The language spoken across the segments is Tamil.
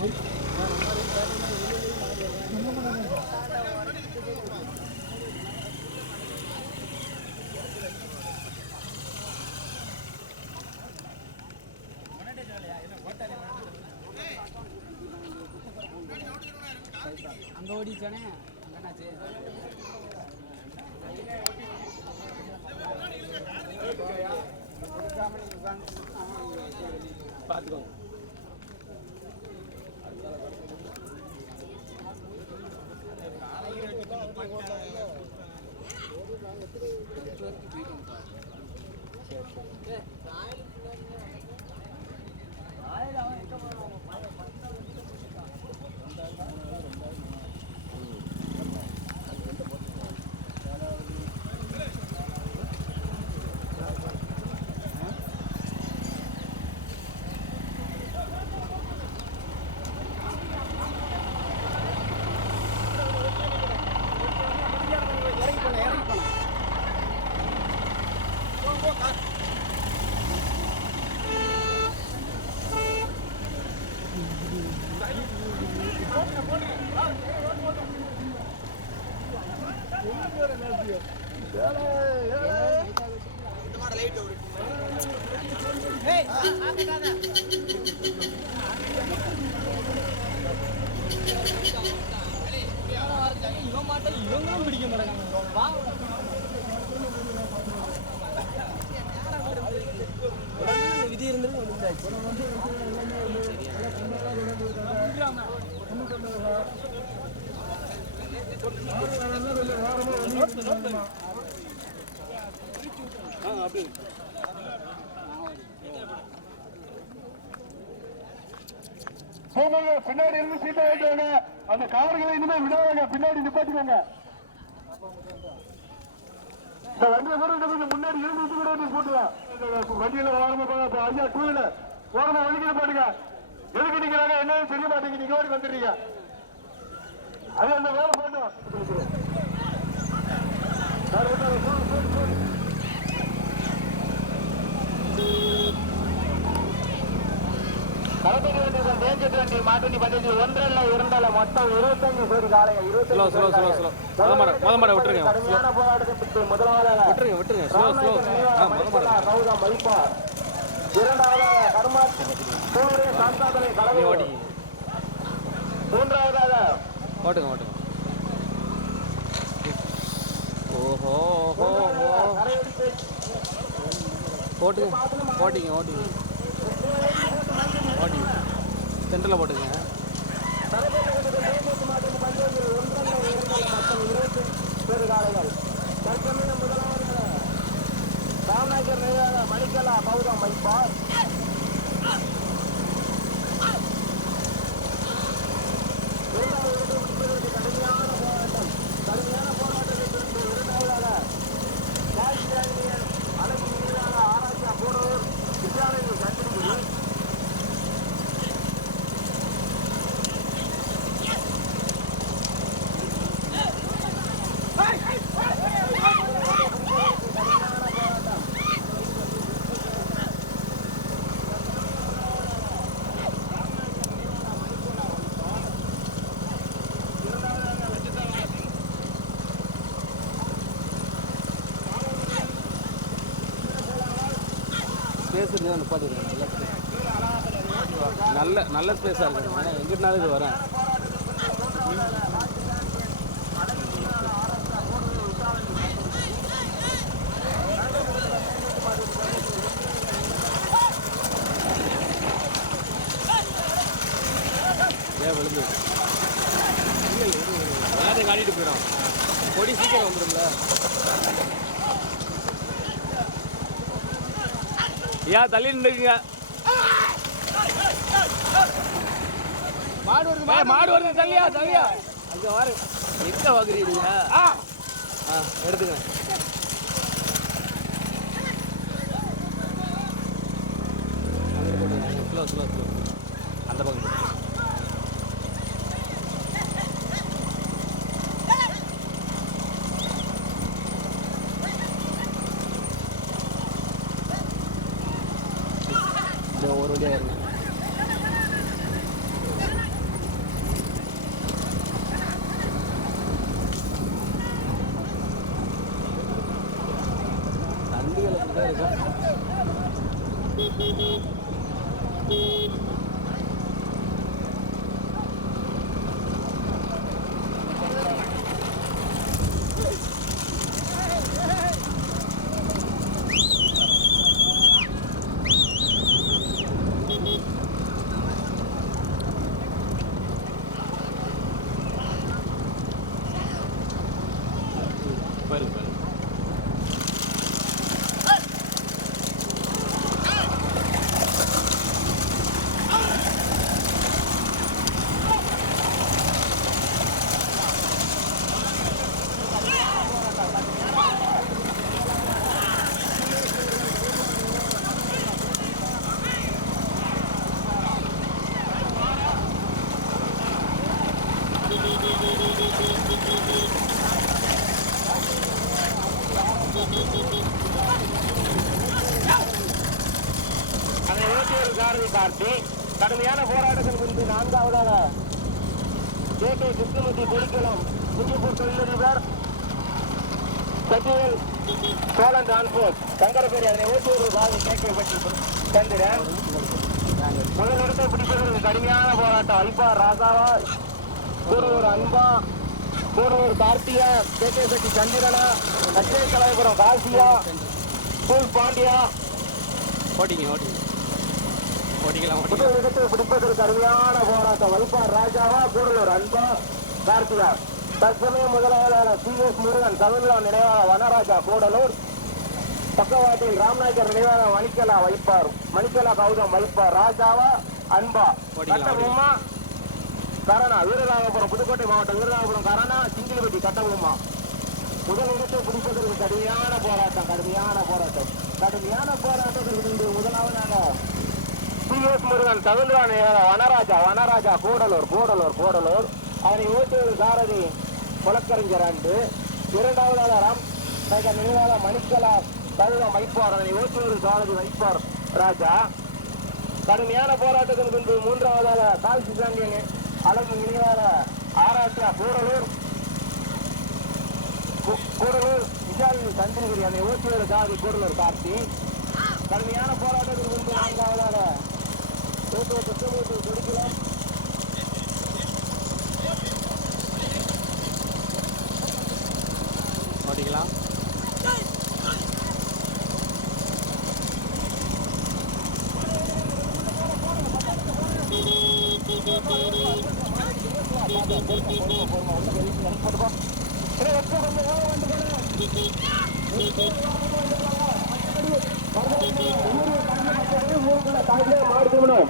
அங்கே ஓடிச்சானே என்னாச்சு பார்த்துக்கோங்க. இவங்களும் பிடிக்க மாட்டாங்க. விதி இருந்தது அப்படி பின்னாடி இருந்து சீட்டை வைக்கங்க. அந்த கார்களை இனிமே விடாதீங்க, பின்னாடி நிப்பாட்டிக்கோங்க. இந்த வண்டியை கூட முன்னாடி இருந்து கூட போட்டுலாம் வண்டியில ஓரமா ஐயா டூ வீலர் ஓரமா வண்டிக்கு போட்டுங்க. எதுக்கு நிக்கிறாங்க என்னன்னு தெரிய மாட்டேங்க, நீங்க ஓடி வந்துடுறீங்க. அது அந்த வேலை போட்டோம். மாட்டு பதினஞ்சு ஒன்றல்ல இரண்டல்ல மொத்தம் 25 பேர் காலைங்க. 25 கடுமையான போராட்டத்திற்கு முதலாவதாக கௌதம் வைப்பார், இரண்டாவதாக கர்மாத் சாந்தாதனை கலவை, மூன்றாவதாக ஓட்டுங்க. ஓஹோ ஓட்டிங்க சென்டரில் போட்டுங்க. ராமநாயக்கர் மணிக்கலா கௌதம் வைப்பார், கடுமையான போராட்டத்திற்கு இரண்டாவதாக அழகு மீதான ஆராய்ச்சியா போடுவோர் விசாரணை கண்டுபிடிக்கும். நல்ல ஸ்பேஸாக இருக்கணும். ஆனால் எங்கிட்டனாலும் இது வரேன். ஏன் விழுந்து எல்லாத்தையும் காட்டிட்டு போயிடும். கொடி சீக்கிரம் வந்துடும்ல. ஏன் தள்ளி நின்றுக்குங்க. மாடு வருது தள்ளியா அங்க வாரு. எங்க வாங்குறீங்க? எடுத்துக்கிறேன். ஸ்லோ அந்த பக்கம் ஒரு வழியாக இருங்க. கடுமையான போராட்டத்தின் பின்பு நான்காவதாக கே கிருஷ்ணமூர்த்தி கொடிக்குளம் சிங்கப்பூர் தொழிலதிபர் சச்சிவேல் சோழன் டிரான்ஸ்போர்ட் சங்கரபேரி அதனை ஓட்டுவது சாதி கேட்கப்பட்டு சந்திரன் முதலிடத்தை பிடிப்பதற்கு கடுமையான போராட்டம் ஐப்பார் ராசாவா கூடூர் அன்பா கூடூர் கார்த்தியா கேகேபட்டி சந்திரனா லட்சுமி கலாயபுரம் காசியா ஸ்கூல் பாண்டியா முதலிடத்தை பிடிப்பதற்கு கடுமையான போராட்டம் ஐப்பார் ராஜாவா கூடலூர் அன்பா கார்த்தியா தற்சமயம் முதலாளர் CS முருகன் தமிழ்நாடு நினைவாக வனராஜா கூடலூர் பக்கவாட்டில் ராம்நாயக்கர் நினைவாக மணிக்கலா வைப்பார் மணிக்கலா கௌதம் வைப்பார் ராஜாவா அன்பா கட்டபொம்மா கரணா வீரராகபுரம் புதுக்கோட்டை மாவட்டம் வீரராகபுரம் கரணா சிங்கிலிப்பட்டி கட்டபொம்மா முதலிடத்தை பிடிப்பதற்கு கடுமையான போராட்டத்திற்கு முதலாவதாக CS முருகன் தமிழ்நாடு நினைவாக வனராஜா கூடலூர் அதனை ஓட்டுவது சாரதி குலக்கறிஞர் அன்று இரண்டாவதாக ராம் நினைவாக மணிக்கலா கழுதம் வைப்பார் அதனை ஓட்டுவது சாரதி வைப்பார் ராஜா கடுமையான போராட்டத்தின் பின்பு மூன்றாவதாக கால்சி சாண்டியன் அழகு நினைவாக ஆராய்ச்சியா கூடலூர் விஷால் சந்திரகிரி அதனை ஓட்டுவது சாரதி கூடலூர் கார்த்தி கடுமையான போராட்டத்தின் பின்பு நான்காவதாக கிருஷ்ணமூர்த்தி கொடுக்கலாம் ஓடிக்கலாம்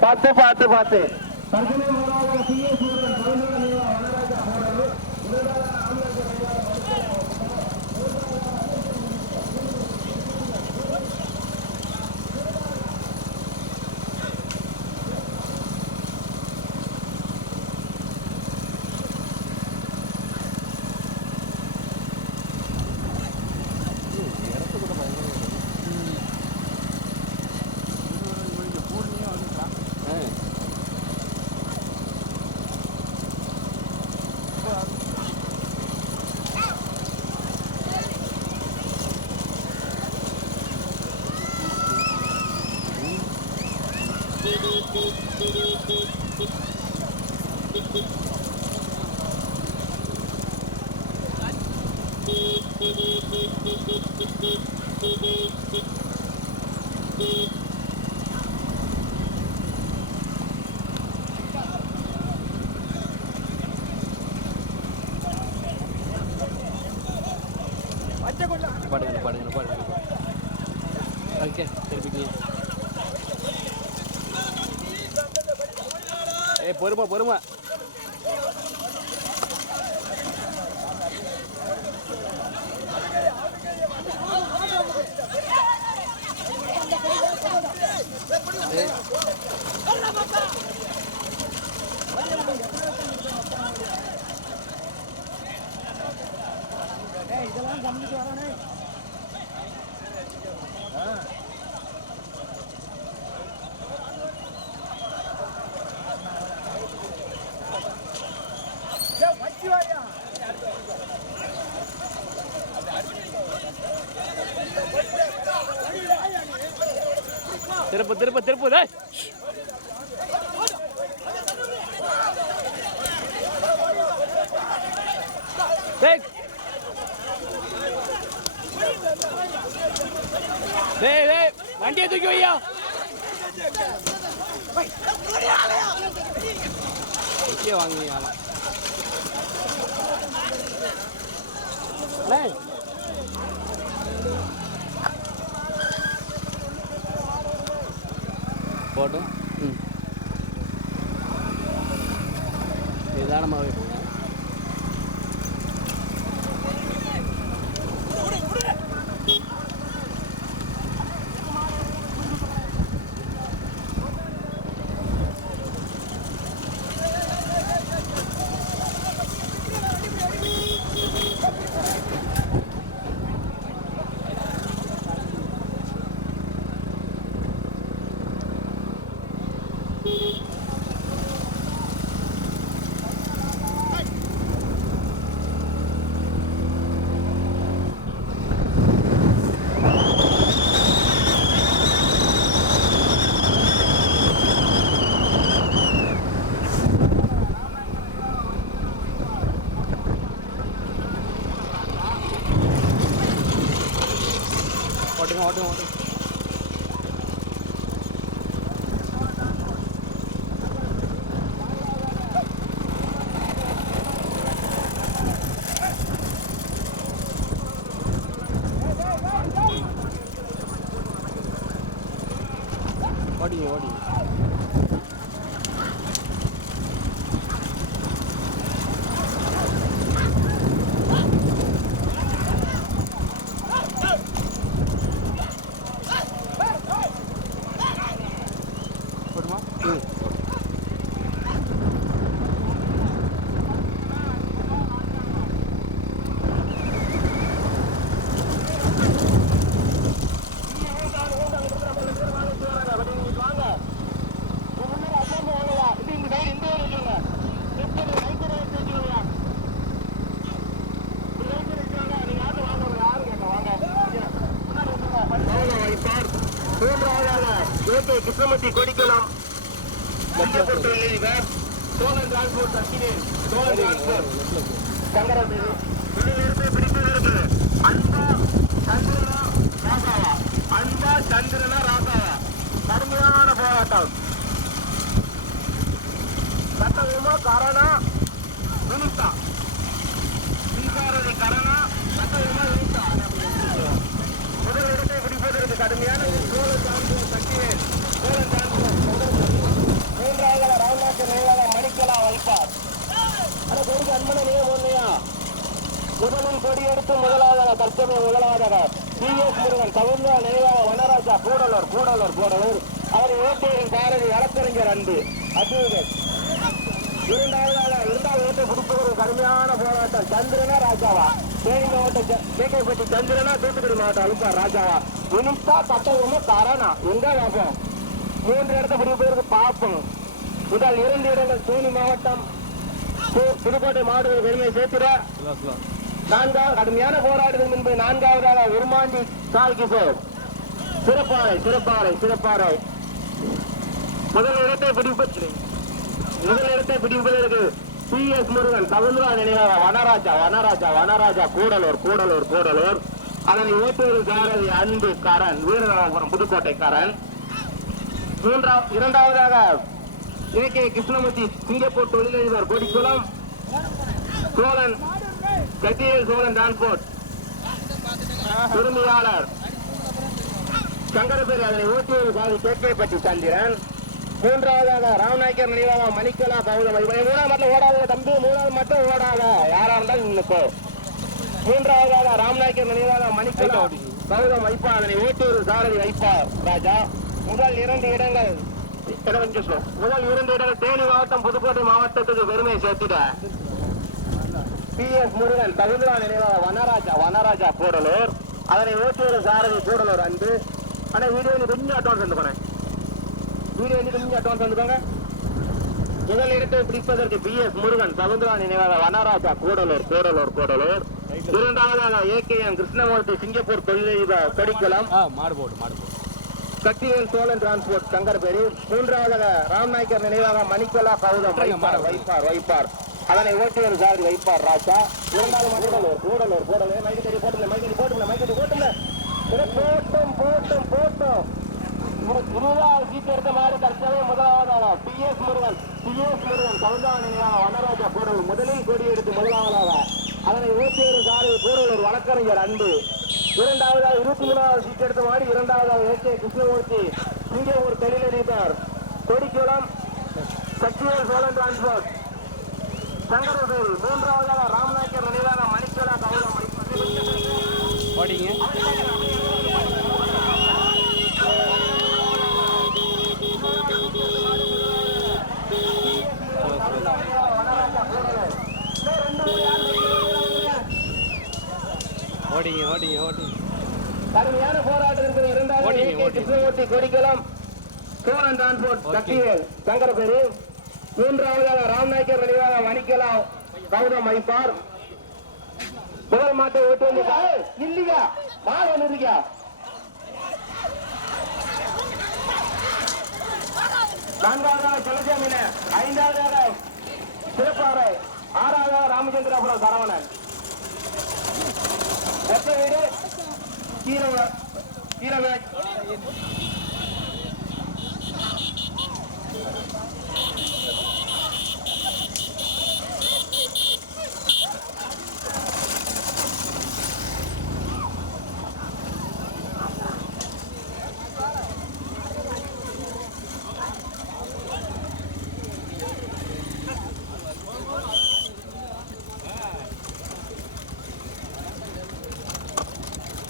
பார்த்து பார்த்து பார்த்து பொறுமை இதெல்லாம் கம்மிட்டு வரானே திருப்பு வண்டியை தூக்கி வையா வாங்குவீங்க போட்டும் நிதானமாகவே போங்க. கிருஷ்ணமூர்த்தி கொடிக்கலாம் சோழன் டிரான்ஸ்போர்ட் சக்கினேன் சோழன் டிரான்ஸ்போர்ட் சங்கரம் பிடிப்பதற்கு அன்பா சந்திரனா ராசாவா அன்பா சந்திரனா ராசாவா கடுமையான போராட்டம் சட்டவிமா கரணா வினிதா ஸ்ரீகாரதி கரணா சட்டவிமா வினிதா முதல் இடத்தை பிடிப்பதற்கு கடுமையான சோழன் டிரான்ஸ்போர்ட் சக்கினேன் சோழன் டிரான்ஸ்போர்ட் மூன்றாவது ராம்நாத் நினைவாக மணிக்கலா வைப்பார் ஆனா கொடுக்க அன்பன நியமம் இல்லையா முதலில் கொடியெடுத்து முதலாவதாக தற்சமயம் முதலாவதாக PS முருகன் தகுந்த நினைவாக வனராஜா கூடலூர் அவரை ஓட்டையின் பாரதி வழக்கறிஞர் அன்பு அசோகன் இரண்டாவது ஓட்டை பிடிப்பது கடுமையான போராட்டம் சந்திரனா ராஜாவா தேனி மாவட்டம் கேட்கப்பட்டி சந்திரனா தூத்துக்குடி மாவட்டம் அழுப்பார் ராஜாவா வினிதா தட்டவுமா காரணா எங்க பார்ப்போம் மூன்று இடத்தை பிடிப்பதற்கு பார்ப்போம் முதல் 2 இடங்கள் தேனி மாவட்டம் புதுக்கோட்டை மாவட்ட பெருமை சேர்த்திட நான்காவது கடுமையான போராட்டத்தின் முன்பு நான்காவதாக உருமாண்டி சாய் கிஷோர் சிறப்பாறை முதல் இடத்தை பிடிப்பதற்கு PS முருகன் தகுந்தா நினைவாக வனராஜா கூடலூர் அதனை ஓட்டுவது சாரதி அன்பு கரண் வீரராமபுரம் புதுக்கோட்டை கரண் இரண்டாவதாக AK கிருஷ்ணமூர்த்தி சிங்கப்பூர் தொழிலதிபர் கொடிக்குளம் சோழன் டிரான்ஸ்போர்ட் உரிமையாளர் சங்கரபேரி அதனை ஓட்டுவது சாதி கேட்கப்பட்டி சந்திரன் மூன்றாவதாக ராமநாயக்கர் நினைவாக மணிக்கலா கௌதம் மூணாவது மட்டும் ஓடாத தம்பி மூணாவது மட்டும் ஓடாத யாரா இருந்தாலும் இன்னும் மூன்றாவதாக ராமநாயக்கர் நினைவாக மணிக்கலா கௌதம் வைப்பா அதனை ஓட்டுவது சாரதி வைப்பார் ராஜா முதல் 2 இடங்கள் தேனி மாவட்டம் புதுக்கோட்டை மாவட்டத்துக்கு பெருமை சேர்த்திட PS முருகன் தகுந்தா நினைவாக வனராஜா கூடலூர் அதனை ஓட்டுவது சாரதி கூடலூர் அன்பு ஆனா வீடியோ கொஞ்சம் அட்வான்ஸ் வந்துக்கோங்க முதல் இடத்தை பிடிப்பதற்கு PS முருகன் தகுந்தா நினைவாக வனராஜா கூடலூர் இரண்டாவதாக AKM கிருஷ்ணமூர்த்தி சிங்கப்பூர் தொழிலதிபர் கொடிக்குளம் சக்திவேல் சோழன் டிரான்ஸ்போர்ட் சங்கர்பேரி மூன்றாவதாக ராம்நாயக்கர் நினைவாக மணிக்கலா கௌதம் வைப்பார் அதனை ஓட்டுவது சாரதி வைப்பார் ராஜா இரண்டாவது மட்டும் கூடலூர் மைக்கடி போட்டுங்க சீட்டு எடுத்த மாதிரி தற்சமயம் முதலாவதாக PS முருகன் கவுந்தா நினைவாக வனராஜா கூடலூர் முதலில் கொடியெடுத்து முதலாவதாக அதனை ஓட்டுவது சாரதி கூடலூர் வழக்கறிஞர் அன்பு இரண்டாவதாக 23வது சீட் எடுத்த மாதிரி இரண்டாவதாக AK கிருஷ்ணமூர்த்தி சிங்கப்பூர் தொழிலதிபர் கொடிக்குளம் சக்திவேல் சோழன் டிரான்ஸ்போர்ட் சங்கரபேரி மூன்றாவதாக ராமநாயக்கர் நினைவாக மணிக்கலா கௌதம் கடுமையான போராட்டத்திற்கு இரண்டாவது கிருஷ்ணமூர்த்தி கொடிக்குளம் சோழன் டிரான்ஸ்போர்ட் சக்திவேல் சங்கரபேரி மூன்றாவதாக ராமநாயக்கர் நினைவாக மணிக்கலா கௌதம் வைப்பார் முதல் மாட்டை ஓட்டு வந்து இல்லையா மாடு வந்துருக்கியா நான்காவதாக செலசாமி ஐந்தாவதாக சிறப்பாறை ஆறாவதாக ராமச்சந்திராபுரம் சரவணன் ஒற்ற வீடு கீழே வீரவேல்